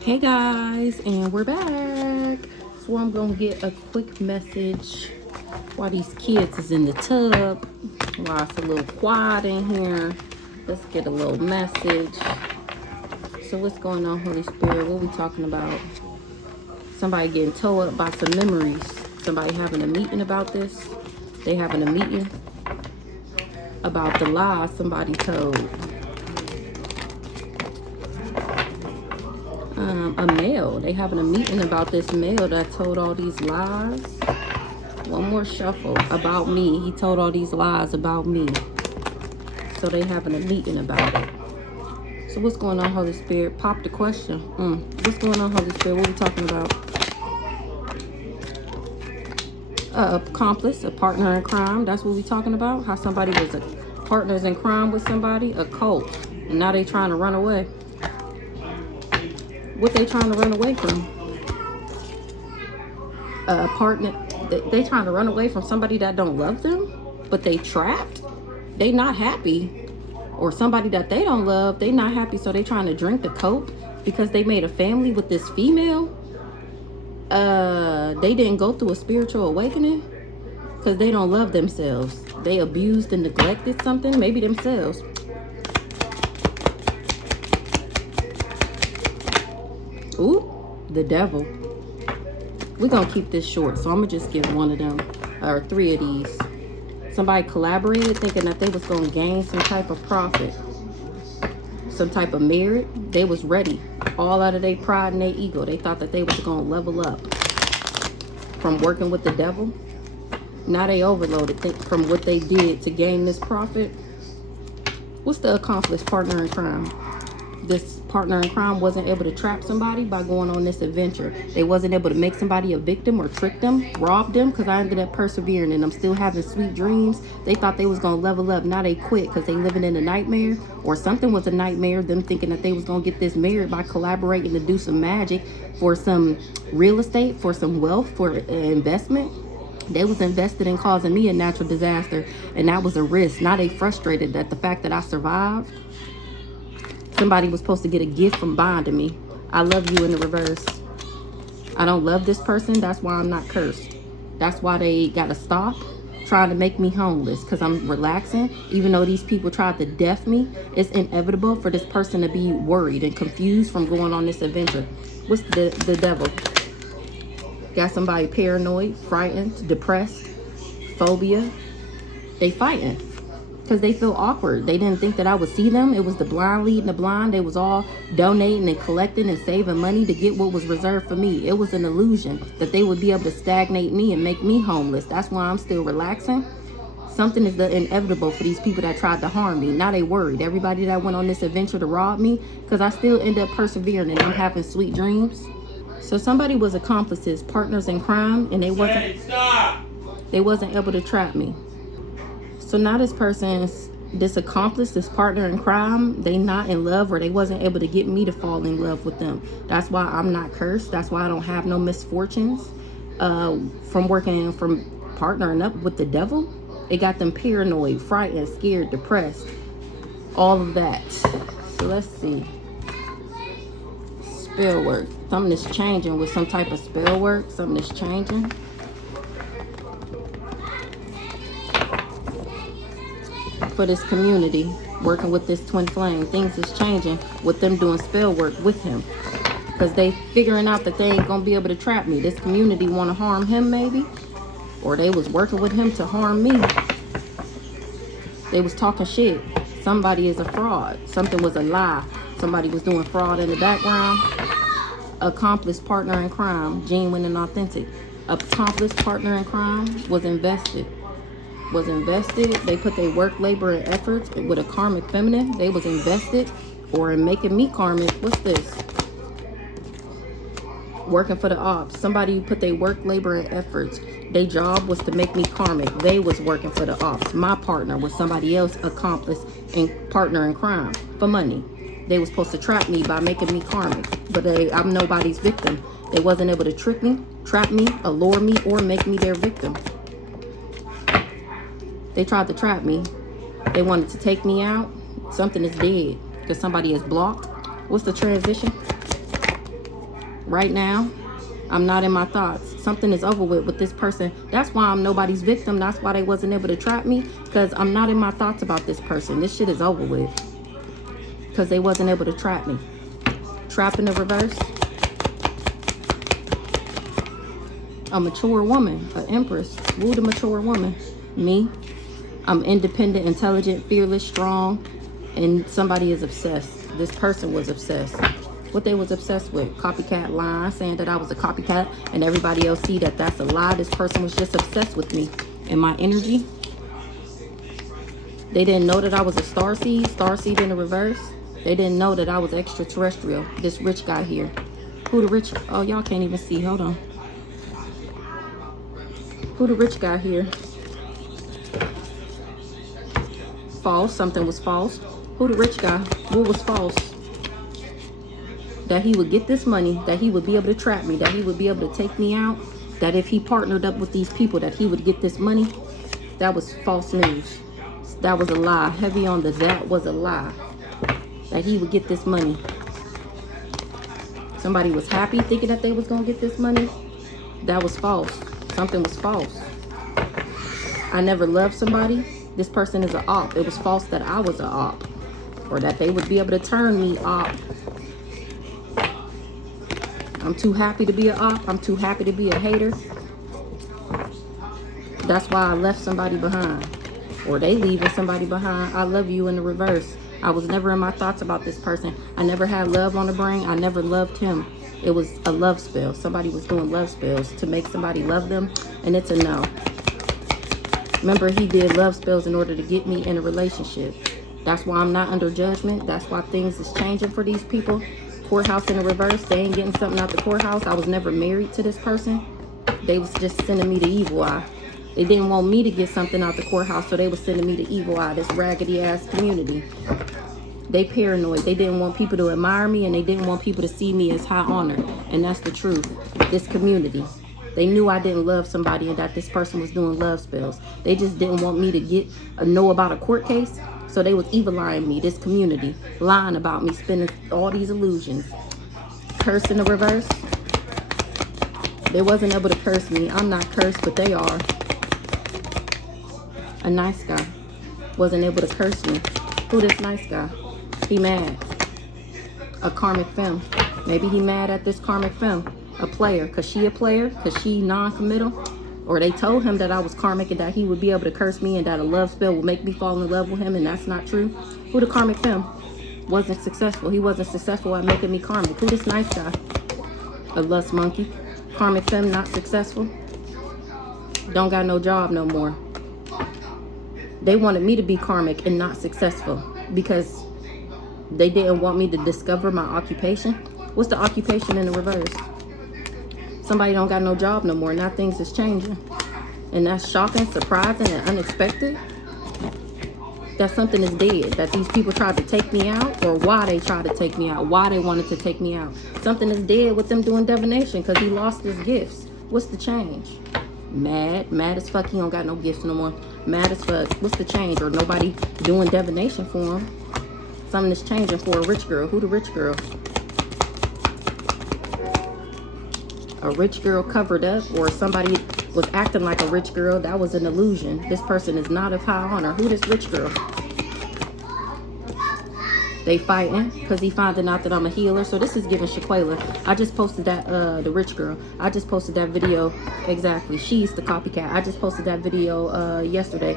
Hey guys, and we're back. So I'm gonna get a quick message while these kids is in the tub, while it's a little quiet in here. Let's get a little message. So what's going on, Holy Spirit? What are we talking about? Somebody getting towed up by some memories. Somebody having a meeting about this. They having a meeting about the lies somebody told. A male. They having a meeting about this male that told all these lies. One more shuffle about me. He told all these lies about me. So they having a meeting about it. So what's going on, Holy Spirit? Pop the question. What's going on, Holy Spirit? What are we talking about? Accomplice, a partner in crime. That's what we talking about. How somebody was a partners in crime with somebody, a cult, and now they trying to run away. What they trying to run away from? A partner. They trying to run away from somebody that don't love them, but they trapped. They not happy. Or somebody that they don't love, they not happy, so they trying to drink the coke because they made a family with this female. They didn't go through a spiritual awakening because they don't love themselves. They abused and neglected something, maybe themselves. Ooh, the devil. We're gonna keep this short, so I'm gonna just give one of them, or three of these. Somebody collaborated thinking that they was gonna gain some type of profit, some type of merit. They was ready, all out of their pride and their ego. They thought that they was gonna level up from working with the devil. Now they overloaded from what they did to gain this profit. What's the accomplice partner in crime? This partner in crime wasn't able to trap somebody by going on this adventure. They wasn't able to make somebody a victim or trick them, rob them, because I ended up persevering and I'm still having sweet dreams. They thought they was going to level up. Now they quit because they living in a nightmare, or something was a nightmare, them thinking that they was going to get this merit by collaborating to do some magic for some real estate, for some wealth, for investment. They was invested in causing me a natural disaster, and that was a risk. Now they frustrated that the fact that I survived. Somebody was supposed to get a gift from bonding me. I love you in the reverse. I don't love this person. That's why I'm not cursed. That's why they got to stop trying to make me homeless, because I'm relaxing. Even though these people tried to death me, it's inevitable for this person to be worried and confused from going on this adventure. What's the devil? Got somebody paranoid, frightened, depressed, phobia. They fighting because they feel awkward. They didn't think that I would see them. It was the blind leading the blind. They was all donating and collecting and saving money to get what was reserved for me. It was an illusion that they would be able to stagnate me and make me homeless. That's why I'm still relaxing. Something is the inevitable for these people that tried to harm me. Now they worried. Everybody that went on this adventure to rob me, because I still end up persevering and I'm having sweet dreams. So somebody was accomplices, partners in crime, and they wasn't able to trap me. So now this accomplice, this partner in crime, they not in love, or they wasn't able to get me to fall in love with them. That's why I'm not cursed. That's why I don't have no misfortunes from partnering up with the devil. It got them paranoid, frightened, scared, depressed, all of that. So let's see. Spell work. Something is changing with some type of spell work. Something is changing. For this community, working with this twin flame, things is changing with them doing spell work with him, because they figuring out that they ain't gonna be able to trap me. This community want to harm him, maybe, or they was working with him to harm me. They was talking shit. Somebody is a fraud. Something was a lie. Somebody was doing fraud in the background. Accomplice, partner in crime, genuine and authentic. Accomplice, partner in crime was invested. They put their work, labor, and efforts with a karmic feminine. They was invested, or in making me karmic. What's this? Working for the ops. Somebody put their work, labor, and efforts. Their job was to make me karmic. They was working for the ops. My partner was somebody else, accomplice and partner in crime, for money. They was supposed to trap me by making me karmic, but I'm nobody's victim. They wasn't able to trick me, trap me, allure me, or make me their victim. They tried to trap me. They wanted to take me out. Something is dead because somebody is blocked. What's the transition? Right now, I'm not in my thoughts. Something is over with this person. That's why I'm nobody's victim. That's why they wasn't able to trap me, because I'm not in my thoughts about this person. This shit is over with because they wasn't able to trap me. Trap in the reverse. A mature woman, an empress. Woo, the mature woman. Me. I'm independent, intelligent, fearless, strong, and somebody is obsessed. This person was obsessed. What they was obsessed with? Copycat line, saying that I was a copycat, and everybody else see that that's a lie. This person was just obsessed with me and my energy. They didn't know that I was a starseed in the reverse. They didn't know that I was extraterrestrial. This rich guy here. Who the rich? Oh, y'all can't even see. Hold on. Who the rich guy here? False. Something was false. Who the rich guy? What was false? That he would get this money, that he would be able to trap me, that he would be able to take me out, that if he partnered up with these people, that he would get this money. That was false news. That was a lie. Heavy on the that was a lie. That he would get this money. Somebody was happy thinking that they was going to get this money. That was false. Something was false. I never loved somebody. This person is an op. It was false that I was an op, or that they would be able to turn me op. I'm too happy to be an op. I'm too happy to be a hater. That's why I left somebody behind, or they leaving somebody behind. I love you in the reverse. I was never in my thoughts about this person. I never had love on the brain. I never loved him. It was a love spell. Somebody was doing love spells to make somebody love them, and it's a no. Remember, he did love spells in order to get me in a relationship. That's why I'm not under judgment. That's why things is changing for these people. Courthouse in the reverse. They ain't getting something out the courthouse. I was never married to this person. They was just sending me the evil eye. They didn't want me to get something out the courthouse, so they was sending me the evil eye, this raggedy ass community. They paranoid. They didn't want people to admire me, and they didn't want people to see me as high honor. And that's the truth. This community. They knew I didn't love somebody and that this person was doing love spells. They just didn't want me to know about a court case. So they was evil eyeing me, this community, lying about me, spinning all these illusions. Curse in the reverse. They wasn't able to curse me. I'm not cursed, but they are. A nice guy wasn't able to curse me. Who this nice guy? He mad. A karmic femme. Maybe he mad at this karmic femme. A player. Cause she a player? Cause she non-committal? Or they told him that I was karmic and that he would be able to curse me and that a love spell would make me fall in love with him, and that's not true. Who the karmic femme? Wasn't successful. He wasn't successful at making me karmic. Who this nice guy? A lust monkey. Karmic femme not successful. Don't got no job no more. They wanted me to be karmic and not successful because they didn't want me to discover my occupation. What's the occupation in the reverse? Somebody don't got no job no more. Now things is changing. And that's shocking, surprising, and unexpected. That something is dead. That these people tried to take me out, or why they tried to take me out. Why they wanted to take me out. Something is dead with them doing divination because he lost his gifts. What's the change? Mad as fuck. He don't got no gifts no more. Mad as fuck. What's the change? Or nobody doing divination for him. Something is changing for a rich girl. Who the rich girl? A rich girl covered up, or somebody was acting like a rich girl. That was an illusion. This person is not of high honor. Who this rich girl? They fighting because he finding out that I'm a healer. So this is giving Shaquela. I just posted that, the rich girl. I just posted that video. Exactly. She's the copycat. I just posted that video yesterday.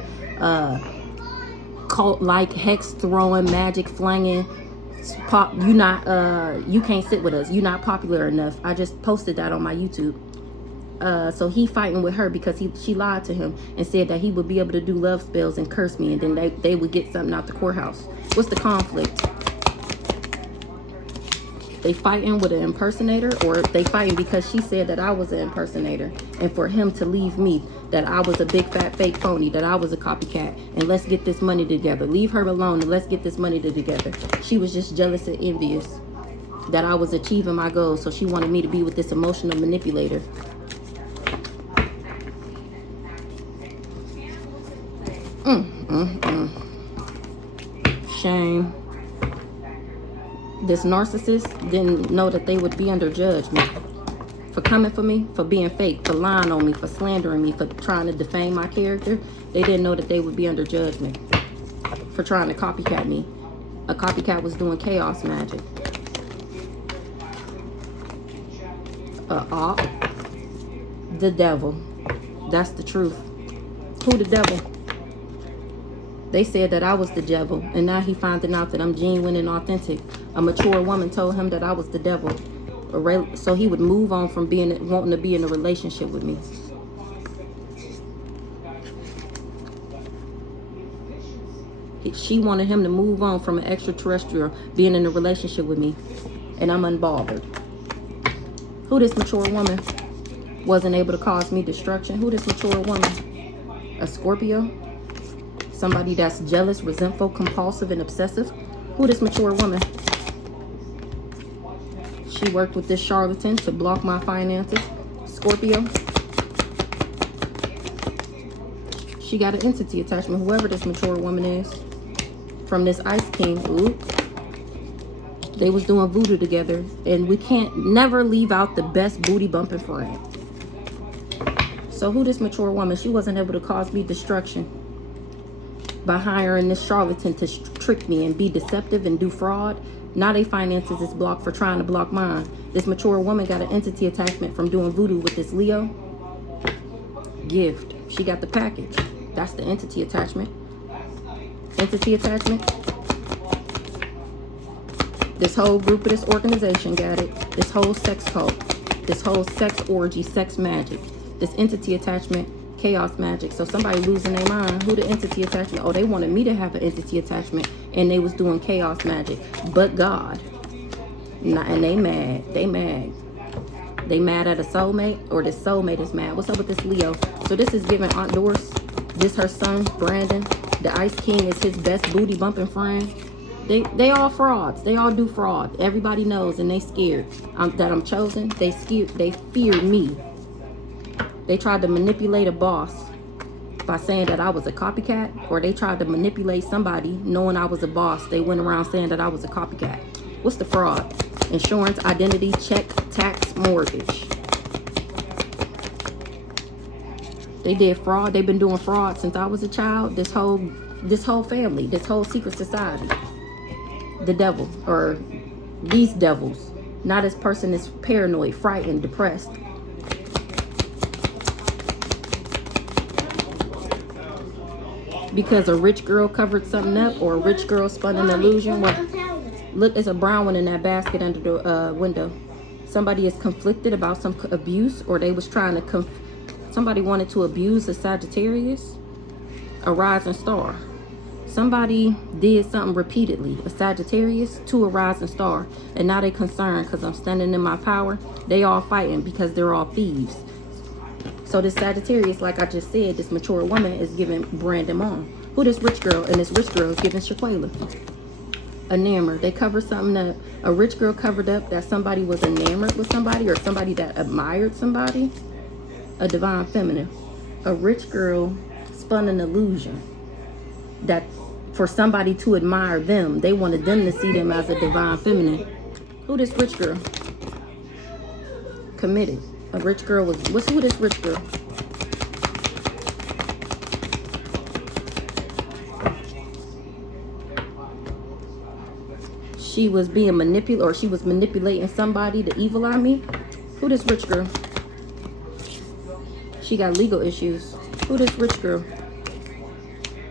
Cult like, hex throwing, magic flinging. Pop, you can't sit with us. You're not popular enough. I just posted that on my YouTube. So he fighting with her because she lied to him and said that he would be able to do love spells and curse me, and then they would get something out the courthouse. What's the conflict? They fighting with an impersonator, or they fighting because she said that I was an impersonator, and for him to leave me, that I was a big fat fake phony, that I was a copycat, and let's get this money together. Leave her alone and let's get this money together. She was just jealous and envious that I was achieving my goals, so she wanted me to be with this emotional manipulator. Shame. This narcissist didn't know that they would be under judgment for coming for me, for being fake, for lying on me, for slandering me, for trying to defame my character. They didn't know that they would be under judgment for trying to copycat me. A copycat was doing chaos magic. The devil. That's the truth. Who the devil? They said that I was the devil, and now he finding out that I'm genuine and authentic. A mature woman told him that I was the devil, so he would move on from wanting to be in a relationship with me. She wanted him to move on from an extraterrestrial being in a relationship with me, and I'm unbothered. Who this mature woman? Wasn't able to cause me destruction. Who this mature woman? A Scorpio? Somebody that's jealous, resentful, compulsive, and obsessive. Who this mature woman? She worked with this charlatan to block my finances. Scorpio. She got an entity attachment, whoever this mature woman is. From this Ice King. Ooh. They was doing voodoo together. And we can't never leave out the best booty bumping friend. So who this mature woman? She wasn't able to cause me destruction by hiring this charlatan to trick me and be deceptive and do fraud. Now they finances is blocked for trying to block mine. This mature woman got an entity attachment from doing voodoo with this Leo. Gift. She got the package. That's the entity attachment. Entity attachment. This whole group of this organization got it. This whole sex cult. This whole sex orgy, sex magic. This entity attachment, chaos magic. So somebody losing their mind. Who the entity attachment? Oh, they wanted me to have an entity attachment, and they was doing chaos magic. But God. And they mad. They mad. They mad at a soulmate, or this soulmate is mad. What's up with this Leo? So this is giving Aunt Doris. This her son, Brandon. The Ice King is his best booty bumping friend. They all frauds. They all do fraud. Everybody knows, and they scared that I'm chosen. They scared. They fear me. They tried to manipulate a boss by saying that I was a copycat, or they tried to manipulate somebody knowing I was a boss. They went around saying that I was a copycat. What's the fraud? Insurance, identity, check, tax, mortgage. They did fraud. They've been doing fraud since I was a child. This whole family, this whole secret society. The devil, or these devils. Now this person is paranoid, frightened, depressed. Because a rich girl covered something up, or a rich girl spun an illusion. Well, look, there's a brown one in that basket under the window. Somebody is conflicted about some abuse, or they was trying to somebody wanted to abuse a Sagittarius, a rising star. Somebody did something repeatedly, a Sagittarius to a rising star, and now they concerned because I'm standing in my power. They all fighting because they're all thieves. So this Sagittarius, like I just said, this mature woman is giving Brandon on. Who this rich girl? And this rich girl is giving Shaquela. Enamored. They covered something up. A rich girl covered up that somebody was enamored with somebody, or somebody that admired somebody. A divine feminine. A rich girl spun an illusion that for somebody to admire them, they wanted them to see them as a divine feminine. Who this rich girl? Committed. A rich girl was, who this rich girl? She was being manipulated, or she was manipulating somebody to evil eye me. Who this rich girl? She got legal issues. Who this rich girl?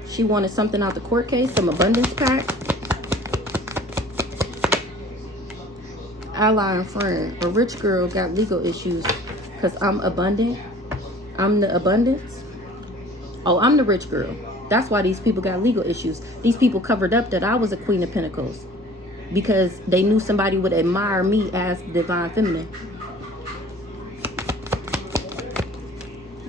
She wanted something out the court case, some abundance pack. Ally and friend. A rich girl got legal issues because I'm abundant. I'm the abundance. Oh, I'm the rich girl. That's why these people got legal issues. These people covered up that I was a Queen of Pentacles because they knew somebody would admire me as divine feminine.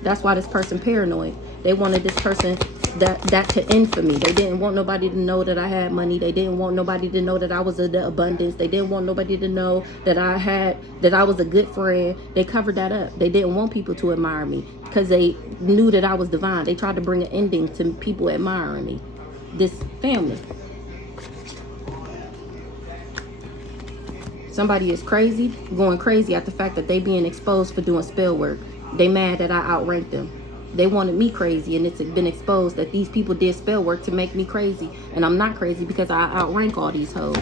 That's why this person paranoid. They wanted this person that to end for me. They didn't want nobody to know that I had money. They didn't want nobody to know that I was the abundance. They didn't want nobody to know that I was a good friend. They covered that up. They didn't want people to admire me because they knew that I was divine. They tried to bring an ending to people admiring me. This family. Somebody is crazy, going crazy at the fact that they being exposed for doing spell work. They mad that I outranked them. They wanted me crazy, and it's been exposed that these people did spell work to make me crazy. And I'm not crazy because I outrank all these hoes.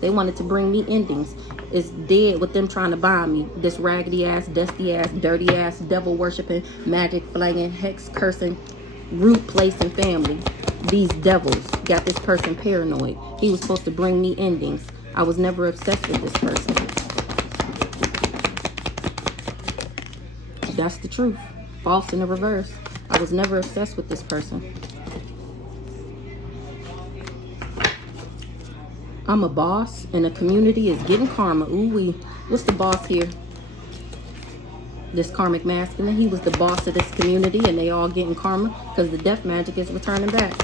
They wanted to bring me endings. It's dead with them trying to bind me. This raggedy ass, dusty ass, dirty ass, devil worshiping, magic flanging, hex cursing, root placing family. These devils got this person paranoid. He was supposed to bring me endings. I was never obsessed with this person. That's the truth. False in the reverse. I was never obsessed with this person. I'm a boss, and the community is getting karma. Ooh wee. What's the boss here? This karmic masculine. He was the boss of this community, and they all getting karma because the death magic is returning back.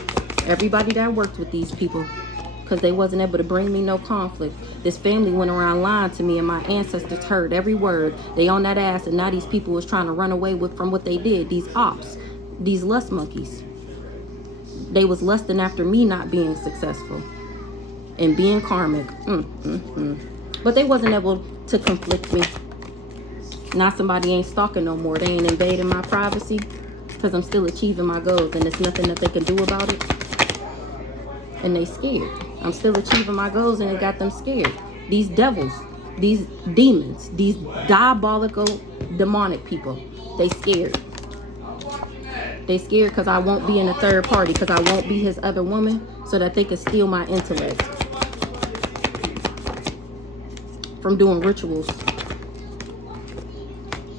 Everybody that worked with these people, because they wasn't able to bring me no conflict. This family went around lying to me, and my ancestors heard every word. They on that ass, and now these people was trying to run away from what they did. These ops, these lust monkeys. They was lusting after me not being successful and being karmic. But they wasn't able to conflict me. Now somebody ain't stalking no more. They ain't invading my privacy because I'm still achieving my goals, and there's nothing that they can do about it. And they scared. I'm still achieving my goals, and it got them scared. These devils, these demons, these diabolical, demonic people, they scared. They scared because I won't be in a third party, because I won't be his other woman, so that they could steal my intellect from doing rituals.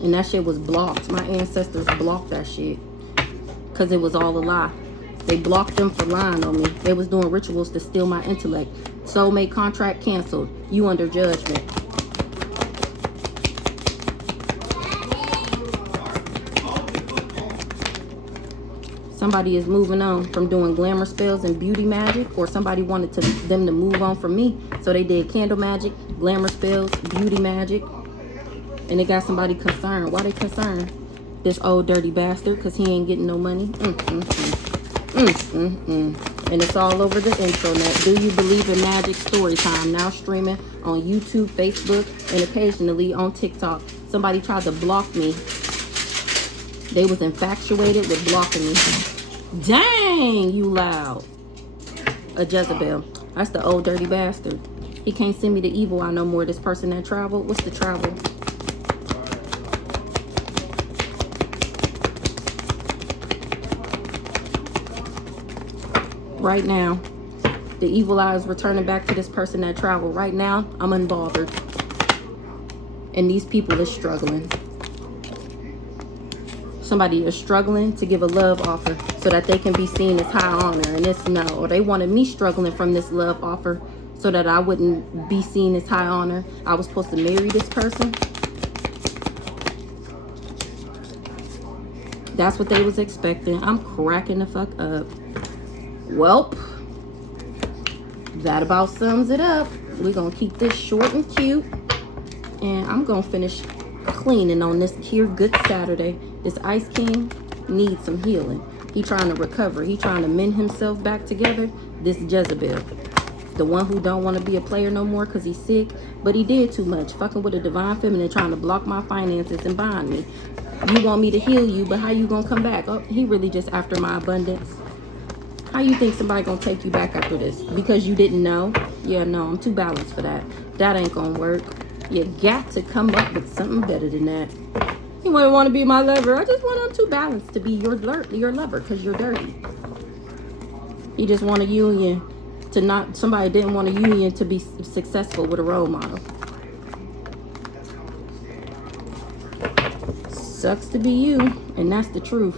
And that shit was blocked. My ancestors blocked that shit because it was all a lie. They blocked them for lying on me. They was doing rituals to steal my intellect. Soulmate contract canceled. You under judgment. Somebody is moving on from doing glamour spells and beauty magic, or somebody wanted them to move on from me. So they did candle magic, glamour spells, beauty magic. And they got somebody concerned. Why they concerned? This old dirty bastard, because he ain't getting no money. And it's all over the intranet. Do you believe in magic? Story time. Now streaming on YouTube, Facebook, and occasionally on TikTok. Somebody tried to block me. They was infatuated with blocking me. Dang, you loud. A Jezebel. That's the old dirty bastard. He can't send me the evil eye no more. This person that traveled. What's the travel? Right now, the evil eye is returning back to this person that traveled. Right now, I'm unbothered. And these people are struggling. Somebody is struggling to give a love offer so that they can be seen as high honor. And it's no. Or they wanted me struggling from this love offer so that I wouldn't be seen as high honor. I was supposed to marry this person. That's what they was expecting. I'm cracking the fuck up. Welp, that about sums it up. We're going to keep this short and cute. And I'm going to finish cleaning on this here good Saturday. This Ice King needs some healing. He trying to recover. He trying to mend himself back together. This Jezebel, the one who don't want to be a player no more because he's sick. But he did too much. Fucking with a divine feminine trying to block my finances and bind me. You want me to heal you, but how you going to come back? Oh, he really just after my abundance. How you think somebody gonna take you back after this? Because you didn't know? Yeah, no, I'm too balanced for that. That ain't gonna work. You got to come up with something better than that. You wouldn't want to be my lover. I just want I'm too balanced to be your lover because you're dirty. You just want a union to not, somebody didn't want a union to be successful with a role model. Sucks to be you, and that's the truth.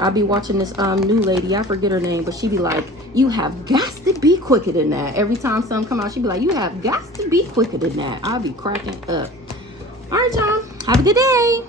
I'll be watching this new lady, I forget her name, but she be like, you have got to be quicker than that. Every time something come out, she be like, you have got to be quicker than that. I'll be cracking up. All right, y'all. Have a good day.